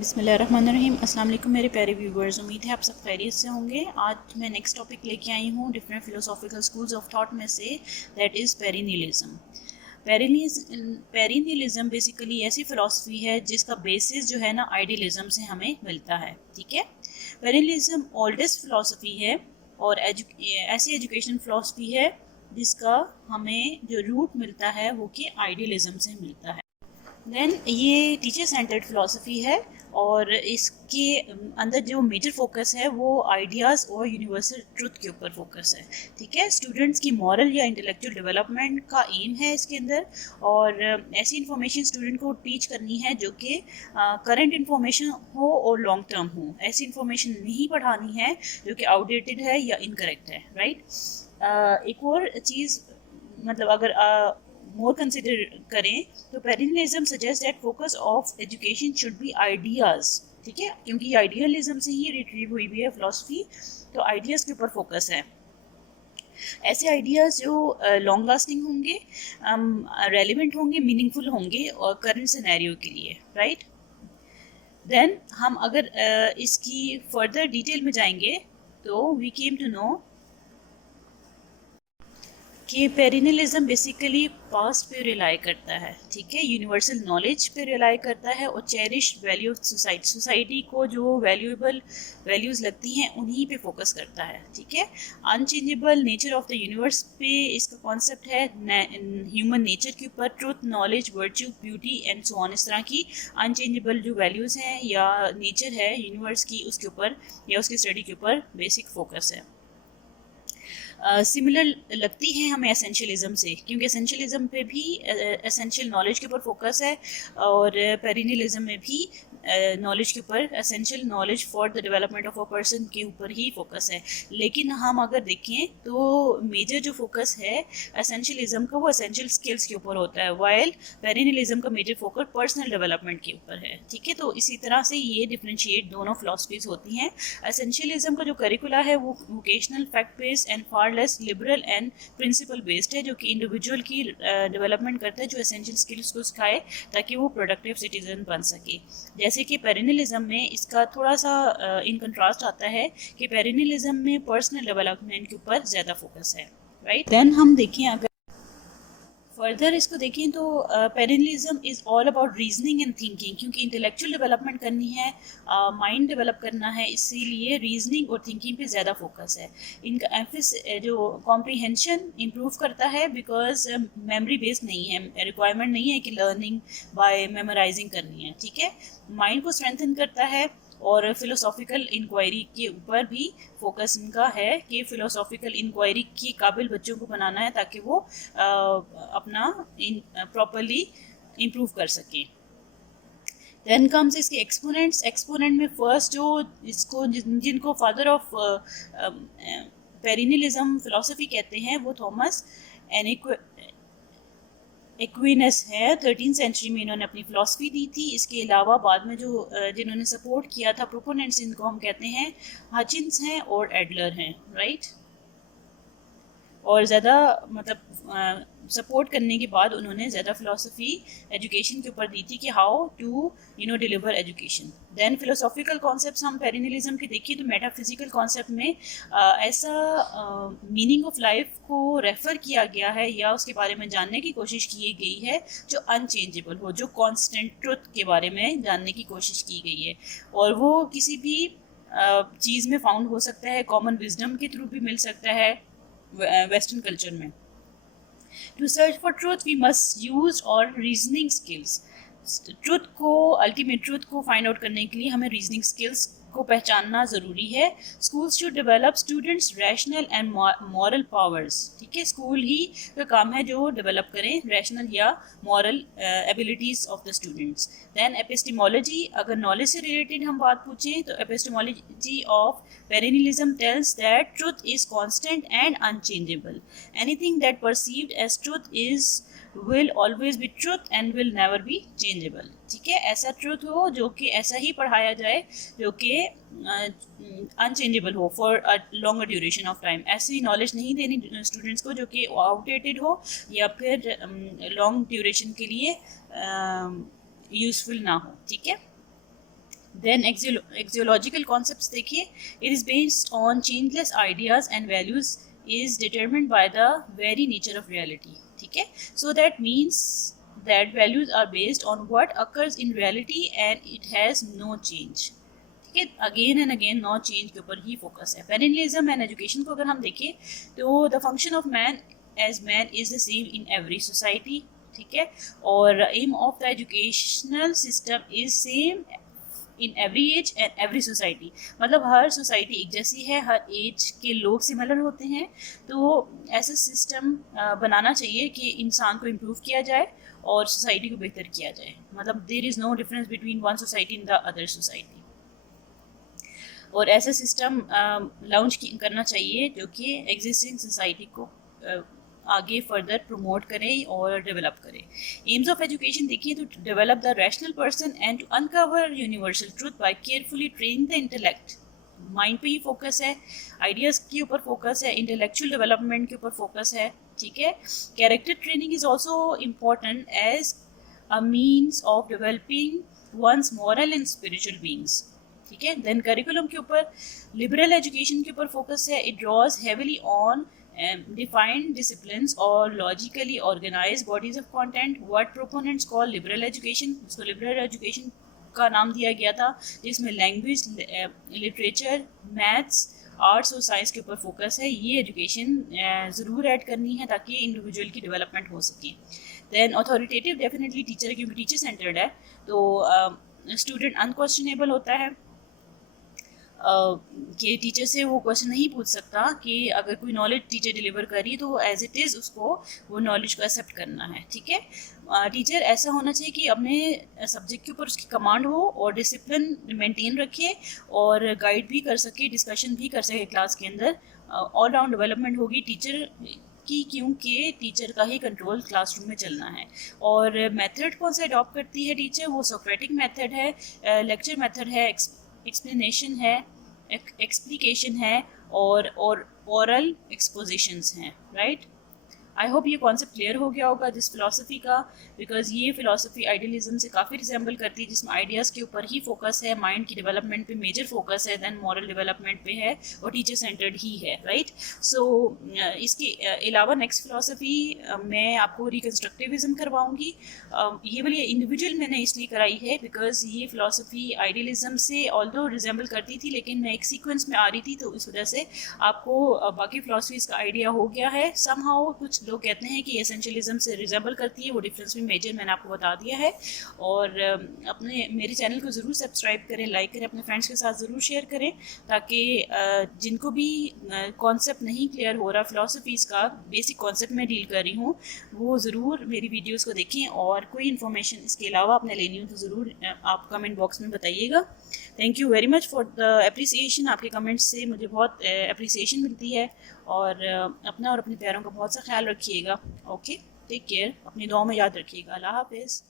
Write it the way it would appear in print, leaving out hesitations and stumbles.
बिस्मिल्लाहिर्रहमानिर्रहीम। अस्सलाम वालेकुम मेरे प्यारे व्यूवर्स, उम्मीद है आप सब खैरियत से होंगे। आज मैं नेक्स्ट टॉपिक लेके आई हूँ different philosophical schools of thought में से, that is perennialism. Perennialism basically ऐसी फ़िलासफ़ी है जिसका बेसिस जो है ना आइडियलिज्म से हमें मिलता है। ठीक है, पेरिनियलिज्म ओल्डेस्ट फ़िलासफ़ी है और ऐसी एजुकेशन फ़िलासफ़ी है जिसका हमें जो रूट मिलता है वो कि आइडियलिज्म से मिलता है। देन ये टीचर सेंटर्ड फ़िलासफ़ी है और इसके अंदर जो मेजर फोकस है वो आइडियाज़ और यूनिवर्सल ट्रुथ के ऊपर फोकस है। ठीक है, स्टूडेंट्स की मॉरल या इंटेलेक्चुअल डेवलपमेंट का एम है इसके अंदर, और ऐसी इंफॉर्मेशन स्टूडेंट को टीच करनी है जो कि करंट इंफॉर्मेशन हो और लॉन्ग टर्म हो। ऐसी इंफॉर्मेशन नहीं पढ़ानी है जो कि आउटडेटेड है या इनकरेक्ट है। राइट। एक और चीज़, मतलब अगर मोर कंसिडर करें तो perennialism suggest that focus of education should be ideas. ठीक है, क्योंकि आइडियलिज्म से ही रिट्रीव हुई भी है फिलॉसफी, तो आइडियाज़ के ऊपर फोकस है। ऐसे आइडियाज़ जो लॉन्ग लास्टिंग होंगे, रेलिवेंट होंगे, मीनिंगफुल होंगे और करंट सिनेरियो के लिए। राइट। देन हम अगर इसकी फर्दर डिटेल में जाएंगे तो वी केम टू नो कि पेरिनियलिज्म बेसिकली पास्ट पे रिलाई करता है। ठीक है, यूनिवर्सल नॉलेज पे रिलाई करता है और चेरिश वैल्यू ऑफ सोसाइटी को जो वैल्यूएबल वैल्यूज़ लगती हैं उन्हीं पे फोकस करता है। ठीक है, unchangeable nature of the universe पे इसका कॉन्सेप्ट है, ह्यूमन नेचर के ऊपर, truth, knowledge, virtue, beauty and so on, इस तरह की अनचेंजेबल जो वैल्यूज़ हैं या नेचर है यूनिवर्स की, उसके ऊपर या उसकी स्टडी के ऊपर बेसिक फोकस है। सिमिलर लगती है हमें एसेंशियलिज्म से, क्योंकि एसेंशियलिज्म पे भी एसेंशियल नॉलेज के ऊपर फोकस है और पेरिनियलिज्म में भी नॉलेज के ऊपर, essential knowledge for the development of a person के ऊपर ही फोकस है। लेकिन हम अगर देखें तो मेजर जो फोकस है एसेंशियलिज्म का वो एसेंशियल स्किल्स के ऊपर होता है, वाइल पेरिनियलिज्म का मेजर फोकस पर्सनल डेवलपमेंट के ऊपर है। ठीक है, तो इसी तरह से ये डिफ्रेंशिएट दोनों फिलासफीज होती हैं। एसेंशियलिज्म का जो करिकुला है वो vocational, fact based and far less liberal and principle based है, जो कि इंडिविजुअल की डेवलपमेंट करता है, जो एसेंशियल स्किल्स को सिखाए ताकि वो प्रोडक्टिव सिटीजन बन सके। जैसे कि पेरिनियलिज्म में इसका थोड़ा सा इन कंट्रास्ट आता है कि पेरिनियलिज्म में पर्सनल डेवलपमेंट के ऊपर ज़्यादा फोकस है। राइट। देन हम देखें, अगर फर्दर इसको देखें तो perennialism is all about reasoning and thinking, क्योंकि इंटेलेक्चुअल डेवलपमेंट करनी है, माइंड डेवलप करना है, इसीलिए रीजनिंग और थिंकिंग पे ज़्यादा फोकस है। इनका एम्फिस जो कॉम्प्रीहेंशन इम्प्रूव करता है, बिकॉज मेमोरी बेस्ड नहीं है, रिक्वायरमेंट नहीं है कि लर्निंग बाय मेमोराइजिंग करनी है। ठीक है, माइंड को स्ट्रेंथन करता है और फिलोसॉफिकल इंक्वायरी के ऊपर भी फोकस इनका है कि फिलोसॉफिकल इंक्वायरी के काबिल बच्चों को बनाना है ताकि वो अपना प्रॉपरली इम्प्रूव कर सकें। देन कम्स इसके एक्सपोनेंट्स। एक्सपोनेंट में फर्स्ट जो इसको जिनको फादर ऑफ पेरिनियलिज्म फिलोसफी कहते हैं वो थॉमस एक्विनस है। 13th सेंचुरी में इन्होंने अपनी फ़िलासफ़ी दी थी। इसके अलावा बाद में जो जिन्होंने सपोर्ट किया था, प्रोपोनेंट्स इनको हम कहते हैं हचिंस हैं और एडलर हैं। राइट। और ज़्यादा मतलब सपोर्ट करने के बाद उन्होंने ज़्यादा फ़िलासफ़ी एजुकेशन के ऊपर दी थी कि how to deliver education. Then philosophical concepts हम पेरिनियलिज्म के देखिए तो मेटाफिजिकल कॉन्सेप्ट में ऐसा मीनिंग ऑफ लाइफ को रेफ़र किया गया है या उसके बारे में जानने की कोशिश की गई है जो अनचेंजेबल हो, जो कॉन्स्टेंट ट्रुथ के बारे में जानने की कोशिश की गई है, और वो किसी भी चीज़ में फाउंड हो सकता है, कॉमन विजडम के थ्रू भी मिल सकता है वेस्टर्न कल्चर में। To search for truth we must use our reasoning skills. Truth को, अल्टीमेट ट्रूथ को फाइंड आउट करने के लिए हमें रीजनिंग स्किल्स को पहचानना ज़रूरी है। Schools should develop students rational and moral powers. ठीक है, स्कूल ही का काम है जो डेवलप करें रैशनल या moral abilities of the students. Then epistemology, अगर नॉलेज से रिलेटेड हम बात पूछें तो epistemology of perennialism tells that truth is constant and unchangeable. Anything that perceived as truth is will always be truth and will never be changeable. ठीक है, ऐसा truth हो जो कि ऐसा ही पढ़ाया जाए जो कि अनचेंजेबल हो for a longer duration of time. ऐसी नॉलेज नहीं देनी स्टूडेंट्स को जो कि आउटडेटेड हो या फिर लॉन्ग ड्यूरेशन के लिए यूज़फुल ना हो। ठीक है, देन एक्सियोलॉजिकल कॉन्सेप्ट्स देखिए, it is based on changeless ideas and values is determined by the very nature of reality, ठीक है। So that means that values are based on what occurs in reality and it has no change, ठीक है। Again and again no change के ऊपर ही focus है। पेरेंटलिज्म and education को अगर हम देखें तो the function of man as man is the same in every society, ठीक है। और aim of the educational system is same in every age and every society, मतलब हर सोसाइटी एक जैसी है, हर एज के लोग सिमिलर होते हैं। तो ऐसा सिस्टम बनाना चाहिए कि इंसान को इम्प्रूव किया जाए और सोसाइटी को बेहतर किया जाए, मतलब there is no difference between one society in the other society. और ऐसा सिस्टम लॉन्च करना चाहिए जो कि एग्जिस्टिंग सोसाइटी को आगे फर्दर प्रमोट करें और डेवलप करें। एम्स ऑफ एजुकेशन देखिए तो develop the rational person and to uncover universal truth by carefully training the intellect, mind पे ही फोकस है, आइडियाज़ के ऊपर फोकस है, इंटेलेक्चुअल डेवलपमेंट के ऊपर फोकस है, ठीक है। Character training is also important as a means of developing one's moral and spiritual beings, ठीक है। देन करिकुलम के ऊपर लिबरल एजुकेशन के ऊपर फोकस है, it draws heavily on defined disciplines or logically organized bodies of content, what proponents call liberal education, जिसको liberal education का नाम दिया गया था, जिसमें लैंग्वेज, लिटरेचर, मैथ्स, आर्ट्स और साइंस के ऊपर फोकस है। ये एजुकेशन ज़रूर ऐड करनी है ताकि इंडिविजुअल की डेवलपमेंट हो सके। देन अथॉरिटेटिव डेफिनेटली टीचर है, क्योंकि टीचर सेंटर्ड है तो स्टूडेंट अनक्वेश्चनेबल होता है कि टीचर से वो क्वेश्चन नहीं पूछ सकता कि अगर कोई नॉलेज टीचर डिलीवर करी तो एज इट इज़ उसको वो नॉलेज को एक्सेप्ट करना है, ठीक है। टीचर ऐसा होना चाहिए कि अपने सब्जेक्ट के ऊपर उसकी कमांड हो और डिसिप्लिन मेंटेन रखे और गाइड भी कर सके, डिस्कशन भी कर सके क्लास के अंदर। ऑल राउंड डेवलपमेंट होगी टीचर की, क्योंकि टीचर का ही कंट्रोल क्लासरूम में चलना है। और मेथड कौन सा अडॉप्ट करती है टीचर, वो सोक्रेटिक मेथड है, लेक्चर मेथड है, एक्सप्लेनेशन है, एक्सप्लिकेशन है और ओरल एक्सपोजिशंस हैं, राइट। आई होप ये कॉन्सेप्ट क्लियर हो गया होगा जिस फिलॉसफी का, बिकॉज ये फिलॉसफी आइडियलिज्म से काफ़ी रिजेंबल करती है, जिसमें आइडियाज़ के ऊपर ही फोकस है, माइंड की डेवलपमेंट पे मेजर फोकस है, देन मॉरल डेवलपमेंट पे है और टीचर सेंटर्ड ही है, राइट। सो इसके अलावा नेक्स्ट फिलॉसफी मैं आपको रिकन्स्ट्रक्टिविज्म करवाऊँगी। ये वाली इंडिविजुअल मैंने इसलिए कराई है बिकॉज ये फिलॉसफी आइडियलिज्म से ऑल्दो रिजेंबल करती थी, लेकिन मैं एक सीक्वेंस में आ रही थी तो इस वजह से आपको बाकी फिलॉसफीज़ का आइडिया हो गया है। समहाउ कुछ लोग कहते हैं कि एसेंशियलिज्म से रिजेंबल करती है, वो डिफरेंस भी मेजर मैंने आपको बता दिया है। और अपने मेरे चैनल को ज़रूर सब्सक्राइब करें, लाइक करें, अपने फ्रेंड्स के साथ ज़रूर शेयर करें ताकि जिनको भी कॉन्सेप्ट नहीं क्लियर हो रहा फिलॉसफीज़ का, बेसिक कॉन्सेप्ट में डील कर रही हूँ, वो ज़रूर मेरी वीडियोज़ को देखें और कोई इन्फॉर्मेशन इसके अलावा आपने लेनी हो तो ज़रूर आप कमेंट बॉक्स में बताइएगा। Thank you very much for the appreciation, आपके कमेंट्स से मुझे बहुत अप्रिसिएशन मिलती है। और अपना और अपने प्यारों का बहुत सा ख्याल रखिएगा। ओके, टेक केयर, अपनी दुआओं में याद रखिएगा। अल्लाह हाफिज़।